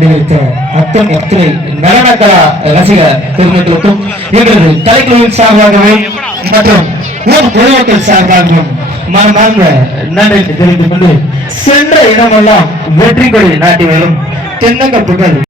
கண்டு வைத்த அத்தனை அத்தனை நடனக்கலா ரசிக பெருமக்களுக்கும் எங்களது கலைக்குழுவின் சார்பாகவும் மற்றும் ஊர் பொதுமக்கள் சார்பாகவும் மனமார்ந்த நன்றி தெரிந்து கொண்டு சென்ற இடமெல்லாம் வெற்றி கொடி நாட்டி வரும் தென்னக புகழ்